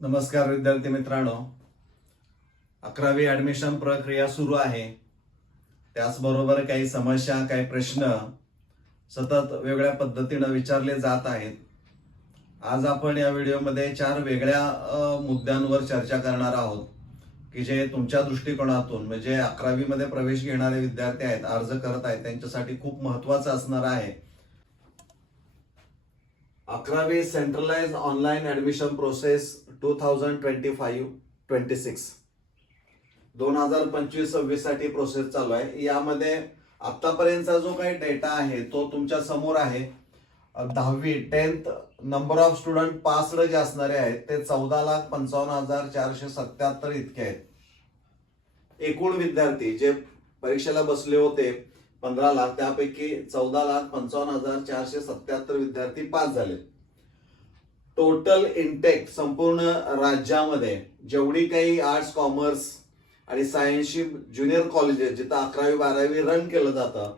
नमस्कार विद्यार्थी मित्रांनो, 11वी ऍडमिशन प्रक्रिया सुरू आहे. त्याचबरोबर काही समस्या, काही प्रश्न सतत वेगळ्या पद्धतीने विचारले जात आहेत. आज आपण या व्हिडिओमध्ये 4 वेगळ्या मुद्द्यांवर चर्चा करणार आहोत की जे तुमच्या दृष्टिकोनातून म्हणजे 11वी मध्ये प्रवेश घेणारे विद्यार्थी आहेत, अर्ज करत आहेत, त्यांच्यासाठी खूप महत्त्वाचं असणार आहे. 11वी सेंट्रलाइज ऑनलाईन ऍडमिशन प्रोसेस 2025-26 2025-26 साठी प्रोसेस चालू आहे. यामध्ये आतापर्यंतचा जो काही डेटा आहे तो तुमच्या समोर आहे. 10वी 10th number of student passed जे असणारे आहेत ते 14,55,477 इतके आहेत. एकूण विद्यार्थी जे परीक्षेला बसले होते 15 लाख, त्यापैकी 14,55,477 विद्यार्थी पास झाले. टोटल इंटेक संपूर्ण राज्यामध्ये जेवढी काही आर्ट्स, कॉमर्स आणि सायन्सची ज्युनियर कॉलेजेस जिथं 11वी 12वी रन केलं जातं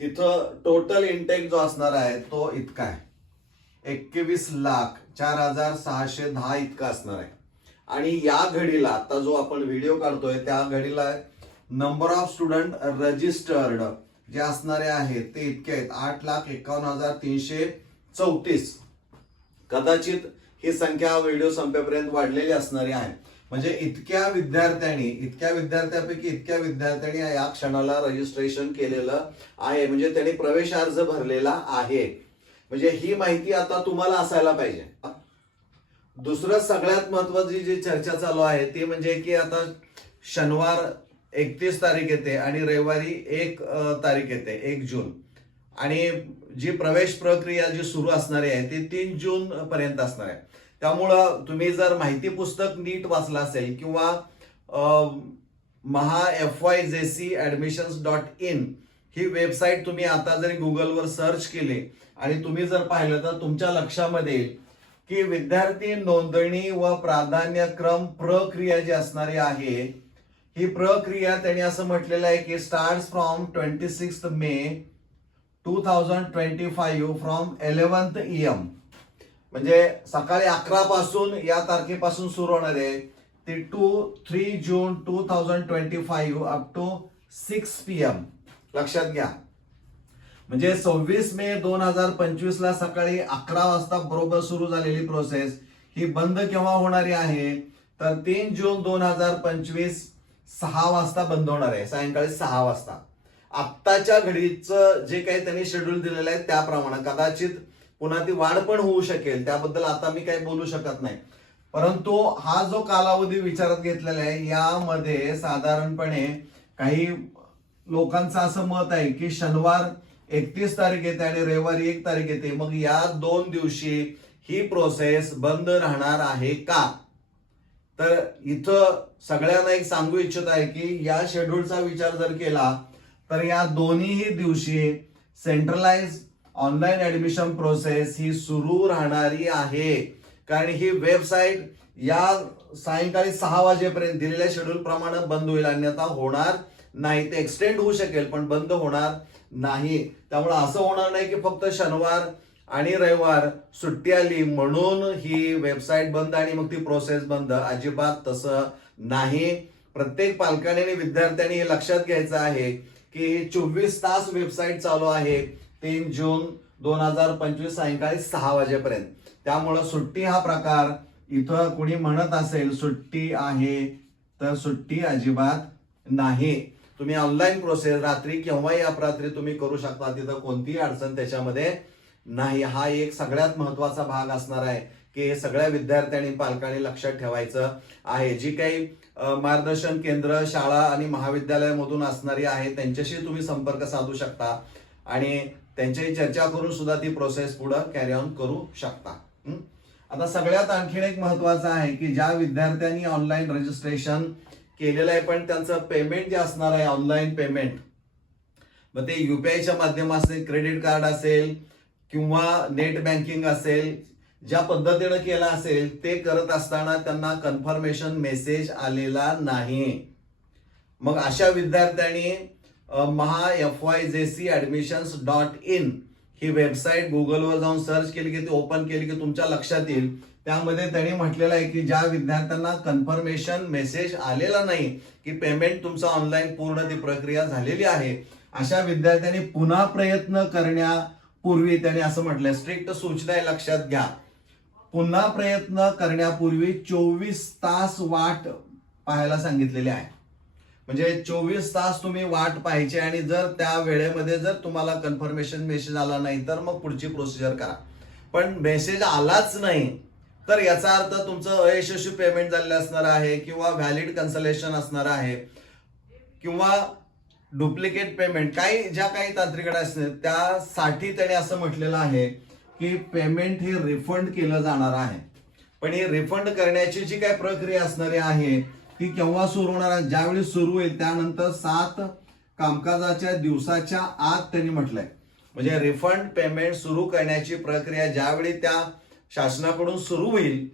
तिथं टोटल इंटेक जो असणार आहे तो इतका आहे, 21,04,610 इतका असणार आहे. आणि या घडीला आता जो आपण व्हिडिओ काढतोय त्या घडीला नंबर ऑफ स्टुडंट रजिस्टर्ड जे असणारे आहेत ते इतके आहेत 8,51,334. कदाचित ही संख्या व्हिडिओ संपेपर्यंत वाढलेली असणारी आहे. म्हणजे इतक्या विद्यार्थ्यांपैकी इतक्या विद्यार्थ्यांनी या क्षणाला रजिस्ट्रेशन केलेलं आहे, म्हणजे त्यांनी प्रवेश अर्ज भरलेला आहे. म्हणजे ही माहिती आता तुम्हाला असायला पाहिजे. दुसरं सगळ्यात महत्वाची जी चर्चा चालू आहे ती म्हणजे की आता शनिवार 31 तारीख येते आणि रविवारी 1 तारीख येते, 1 जून, आणि जी प्रवेश प्रक्रिया जी सुरू असणारी आहे ती 3 जून पर्यंत असणार आहे. त्यामुळं तुम्ही जर माहिती पुस्तक नीट वाचलं असेल किंवा FYJCadmissions.in ही वेबसाईट तुम्ही आता जरी गुगलवर सर्च केली आणि तुम्ही जर पाहिलं तर तुमच्या लक्षामध्ये येईल की विद्यार्थी नोंदणी व प्राधान्यक्रम प्रक्रिया जी असणारी आहे ही प्रक्रिया त्यांनी असं म्हटलेलं आहे की starts from 26 may 2025 from 11th AM. म्हणजे सकाळी 11 पासून या तारखेपासून सुरू होणार आहे ते 3 जून 2025 अप टू 6 PM. लक्षात घ्या, म्हणजे 26 मे 2025 ला सकाळी 11 वाजता बरोबर सुरू झालेली प्रोसेस ही बंद केव्हा होणारी आहे तर 3 जून 2025 6 वाजता बंद होणार आहे, सायंकाळी 6 वाजता. आत्ताच्या घडीचं जे काही त्यांनी शेड्यूल दिलेलं आहे त्याप्रमाणे कदाचित पुन्हा ती वाढ पण होऊ शकेल, त्याबद्दल आता मी काही बोलू शकत नाही. परंतु हा जो कालावधी विचारात घेतलेला आहे यामध्ये साधारणपणे काही लोकांचं असं मत आहे की शनिवार 31 तारीख येते आणि रविवारी 1 तारीख येते, मग या 2 दिवशी ही प्रोसेस बंद राहणार आहे का? तर इथं सगळ्यांना एक सांगू इच्छित आहे की या शेड्यूलचा विचार जर केला तर या दोन्ही दिवशी सेंट्रलाइज ऑनलाईन ऍडमिशन प्रोसेस ही सुरू राहणारी आहे. कारण ही वेबसाईट या सायंकाळी 6 वाजेपर्यंत दिलेल्या शेड्यूल प्रमाणे बंद होईल, अन्यथा होणार नाही. ते एक्सटेंड होऊ शकेल पण बंद होणार नाही. त्यामुळे असं होणार नाही की फक्त शनिवार आणि रविवार सुट्टी आली म्हणून ही वेबसाईट बंद आणि मग ती प्रोसेस बंद. अजिबात तसं नाही. प्रत्येक पालकाने आणि विद्यार्थ्यांनी हे लक्षात घ्यायचं आहे की 24 तास वेबसाईट चालू आहे 3 जून 2025 सायंकाळी 6 वाजेपर्यंत. त्यामुळं सुट्टी हा प्रकार इथं कुणी म्हणत असेल सुट्टी आहे तर सुट्टी अजिबात नाही. तुम्ही ऑनलाईन प्रोसेस रात्री केव्हाही अपरात्री तुम्ही करू शकता, तिथं कोणतीही अडचण त्याच्यामध्ये नाही. हा एक सगळ्यात महत्वाचा भाग असणार आहे की सगळ्या विद्यार्थ्यांनी पालकांनी लक्षात ठेवायचं आहे. जी काही मार्गदर्शन केंद्र शाळा आणि महाविद्यालयामधून असणारी आहे त्यांच्याशी तुम्ही संपर्क साधू शकता आणि त्यांच्याशी चर्चा करून सुद्धा ती प्रोसेस पुढे कॅरी ऑन करू शकता. आता सगळ्यात आणखीन एक महत्वाचं आहे की ज्या विद्यार्थ्यांनी ऑनलाईन रजिस्ट्रेशन केलेलं आहे पण त्यांचं पेमेंट जे असणार आहे ऑनलाईन पेमेंट, मग ते UPIच्या माध्यमाने क्रेडिट कार्ड असेल किंवा नेट बँकिंग असेल, ज्या पद्धतीने केलं असेल ते करत असताना त्यांना कन्फर्मेशन मेसेज आलेला नाही. मग अशा विद्यार्थ्यांनी FYJCadmissions.in ही वेबसाईट गुगलवर जाऊन सर्च केली की ती ओपन केली की तुमच्या लक्षात येईल. त्यामध्ये त्यांनी म्हटलेलं आहे की ज्या विद्यार्थ्यांना कन्फर्मेशन मेसेज आलेला नाही की पेमेंट तुमचं ऑनलाईन पूर्ण ती प्रक्रिया झालेली आहे, अशा विद्यार्थ्यांनी पुन्हा प्रयत्न करण्यापूर्वी त्यांनी असं म्हटलंय, स्ट्रिक्ट सूचना आहे लक्षात घ्या, पुन्हा प्रयत्न करण्यापूर्वी 24 तास वाट पाहायला सांगितलेली आहे. म्हणजे 24 तास तुम्ही वाट पाहायची आणि जर त्या वेळेमध्ये जर तुम्हाला कन्फर्मेशन मेसेज आला नाही तर मग पुढची प्रोसिजर करा. पण मेसेज आलाच नाही तर याचा अर्थ तुमचं अयशस्वी पेमेंट झालेलं असणार आहे किंवा व्हॅलिड कन्सलेशन असणार आहे किंवा डुप्लिकेट पेमेंट, ज्या काही तांत्रिक अडचणी असतील त्यासाठी त्याने असं म्हटलेलं आहे की पेमेंट हे रिफंड केलं जाणार आहे. पण ही रिफंड करण्याची जी काही प्रक्रिया असणारी आहे ती केव्हा सुरू होणार आहे, ज्यावेळी सुरू होईल त्यानंतर 7 कामकाजाच्या दिवसाच्या आत त्यांनी म्हटलंय. म्हणजे रिफंड पेमेंट सुरू करण्याची प्रक्रिया ज्यावेळी त्या शासनाकडून सुरू होईल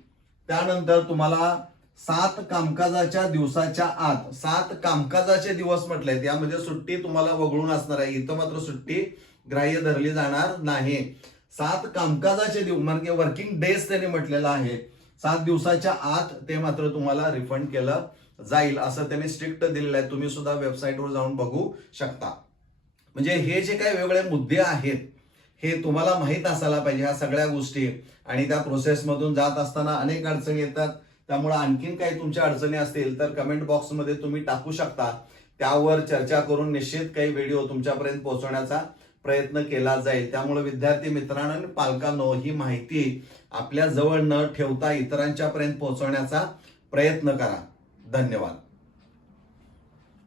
त्यानंतर तुम्हाला 7 कामकाजाच्या दिवसाच्या आत, 7 कामकाजाचे दिवस म्हटलेत, यामध्ये सुट्टी तुम्हाला वगळून असणार आहे. इथं मात्र सुट्टी ग्राह्य धरली जाणार नाही. 7 कामकाजाचे दिवस म्हणजे वर्किंग डेज त्यांनी म्हटलेलं आहे. 7 दिवसाच्या आत ते मात्र तुम्हाला रिफंड केलं जाईल असं त्यांनी स्ट्रिक्ट दिलेलं आहे. तुम्ही सुद्धा वेबसाईटवर जाऊन बघू शकता. म्हणजे हे जे काही वेगवेगळे मुद्दे आहेत हे तुम्हाला माहित असायला पाहिजे, ह्या सगळ्या गोष्टी. आणि त्या प्रोसेसमधून जात असताना अनेक अडचणी येतात. त्यामुळे आणखीन काही तुमच्या अडचणी असतील तर कमेंट बॉक्समध्ये तुम्ही टाकू शकता. त्यावर चर्चा करून निश्चित काही व्हिडिओ तुमच्यापर्यंत पोहोचवण्याचा प्रयत्न केला जाईल. त्यामुळे विद्यार्थी मित्रांनो आणि पालकांनो ही माहिती आपल्या जवळ न ठेवता इतरांच्या पर्यंत पोहोचवण्याचा प्रयत्न करा. धन्यवाद.